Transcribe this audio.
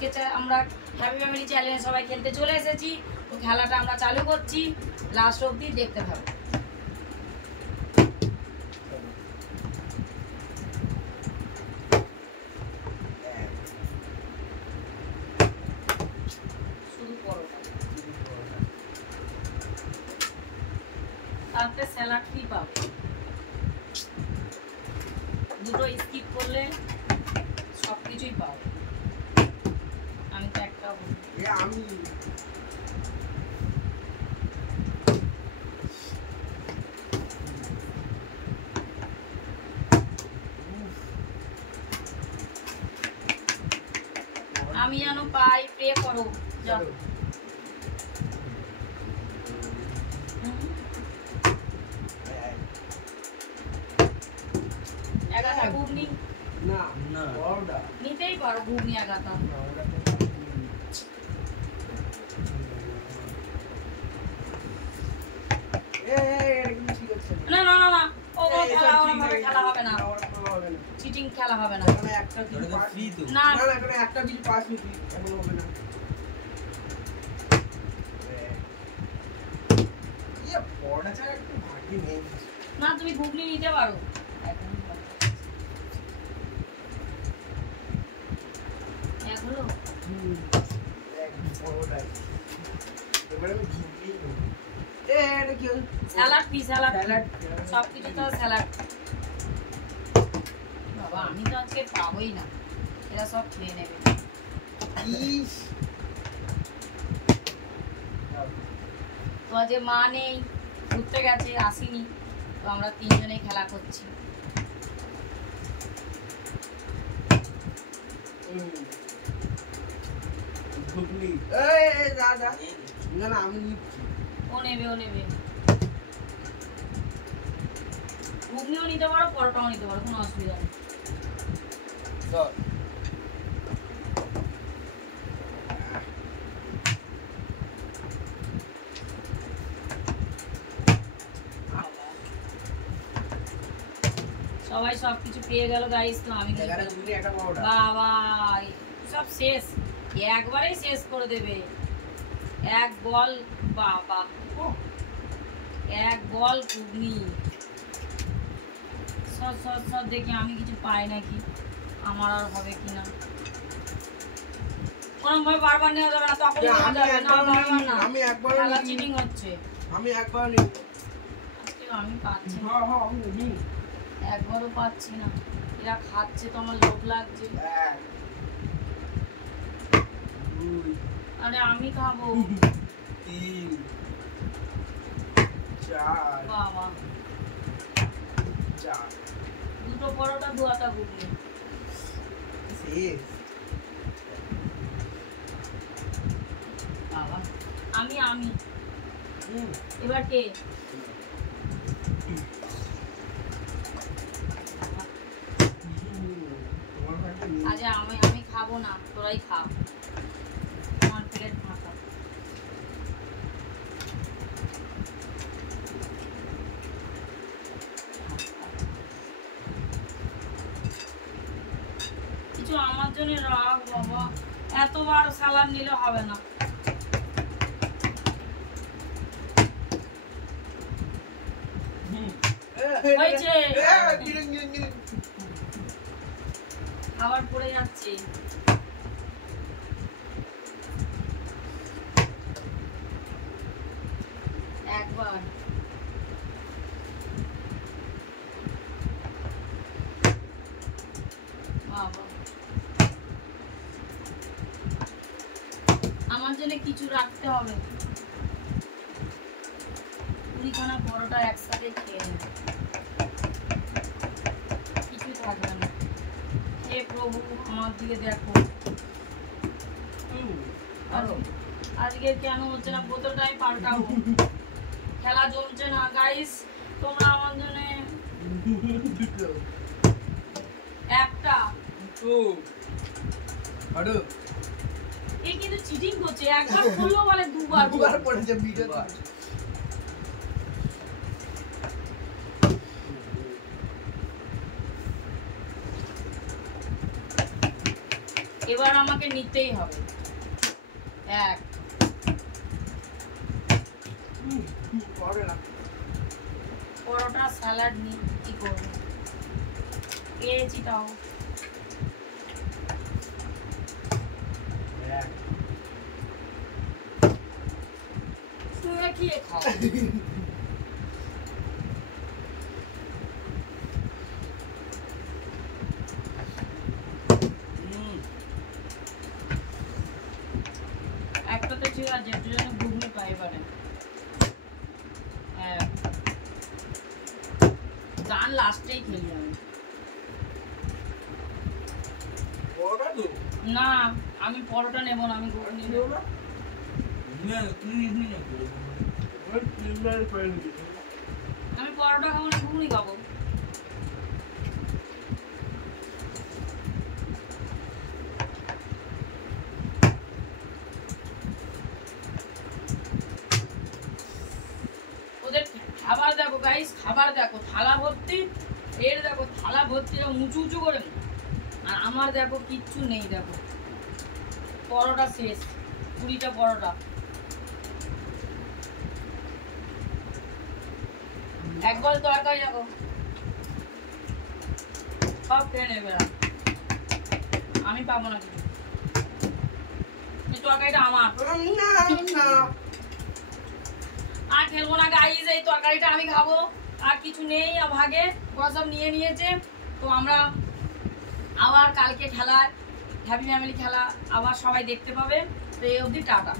আজকে আমরা happy family চ্যালেঞ্জে সবাই খেলতে চলে এসেছি। তো খেলাটা আমরা চালু করছি, লাস্ট অবধি দেখতে থাকো। শুধু পরোটা, তারপরে স্যালাড কি পাবো, দুটো স্কিপ করলে সব কিছুই পাবো। আমি তো একটা আমি যেন পাই, প্রে করো। যাও এগাটা ঘুগনি না না নিতেই পারো, ঘুগনি এগাটা না না না না ও খেলা হবে না, চিটিং খেলা হবে না। একটা না না একটা বিল পাস নিবি, এমন হবে না। ইয়ে পড়া ছাড়া একটু ভাগি নেই না, তুমি ঘুগনি নিতে পারো। এগুলো পরোটা এবারে আমি ঘুগনি নেব। এটা কি স্যালাড পি স্যালাড সব কিছু তো স্যালাড। বাবা আমি তো আজকে পাবোই না, এরা সব খেয়ে নেবে। তো আজ মা নেই, ঘুরতে গেছে, আসিনি, তো আমরা তিনজনেই খেলা করছি। ও নেবে ঘুগনিও নিতে পারো, পরোটাও নিতে পারো, কোনো অসুবিধা নেই। সবাই সবকিছু পেয়ে গেল গাইস, তো আমি বাবা সব শেষ, একবারেই শেষ করে দেবে। এক বল বাবা, এক বল ঘুগনি। সব দেখি আমি কিছু পাই নাকি, আমার আর হবে কিনা। কোন ভাবে বারবার নেওয়া যাবে না, তখন আমি একবার খেলা চিটিং হচ্ছে। আমি একবার আজকে আমি পাচ্ছি না, একবারও পাচ্ছি না। এরা খাচ্ছে তো আমার লোভ লাগছে। আরে আমি খাবো। 3 4 বাবা 4 দুটো পরোটা, দু আটা ঘুগনি। বাবা আমি এবার কে? আজ আমি খাবো না, তোরাই খা, আমার প্লেট ফাঁকা। কিছু আমার জন্য রাখ বাবা, এতবার সালাদ নিলে হবে না। হয়েছে, আবার পড়ে যাচ্ছে। একবার বাবা আমার জন্য কিছু রাখতে হবে। 20খানা পরোটা একসাথে খেয়ে নেব, কিছু থাকবে না। হে প্রভু আমার দিকে দেখো। আজকে কেন হচ্ছে না, বোতলটাই পাল্টাবো। খেলা জমছে না গাইস, তোমরা আমার জন্য একটা এই কিন্তু চিটিং করছে, একবার খুললো বলে দুবার পড়েছে ভিডিও। এবার আমাকে নিতেই হবে। এক পরোটা স্যালাড নি কি করব, পেয়েছি তাও শুয়ে খেয়ে খাও। একটা তো ঠিক আছে, একটু যেন ঘুগনি পাই পারে। গান লাস্টেই খেলি আমি। না আমি পরোটা নেবো না, আমি ঘুগনি নেবো। আমি পরোটা খাবো না, ঘুগনি খাবো। ওদের খাবার দেখো গাইস, খাবার দেখো, থালা ভর্তি। এর দেখো থালা ভর্তি উঁচু উঁচু করে, আর আমার দেখো কিচ্ছু নেই। দেখো পরোটা শেষ, 20টা পরোটা। এক বল তরকারি দেখো, সব খেয়ে নেবে। আমি পাবো না কিছু, এই তরকারিটা আমার। আর খেলবো না গাইস, এই তরকারিটা আমি খাবো। আর কিছু নেই ভাগে, ওরা সব নিয়ে নিয়েছে। তো আমরা আবার কালকে খেলা, হ্যাপি ফ্যামিলি খেলা আবার সবাই দেখতে পাবে। তো এই অবধি টাটা।